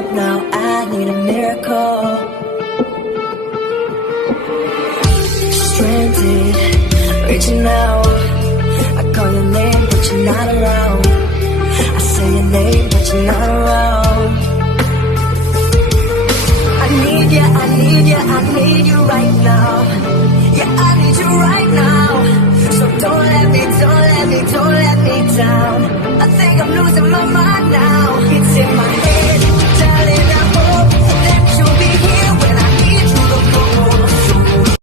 up now. I need a miracle. Stranded, reaching out. I call your name, but you're not around. I say your name, but you're not around. I need you, I need you, I need you right now. Yeah, I need you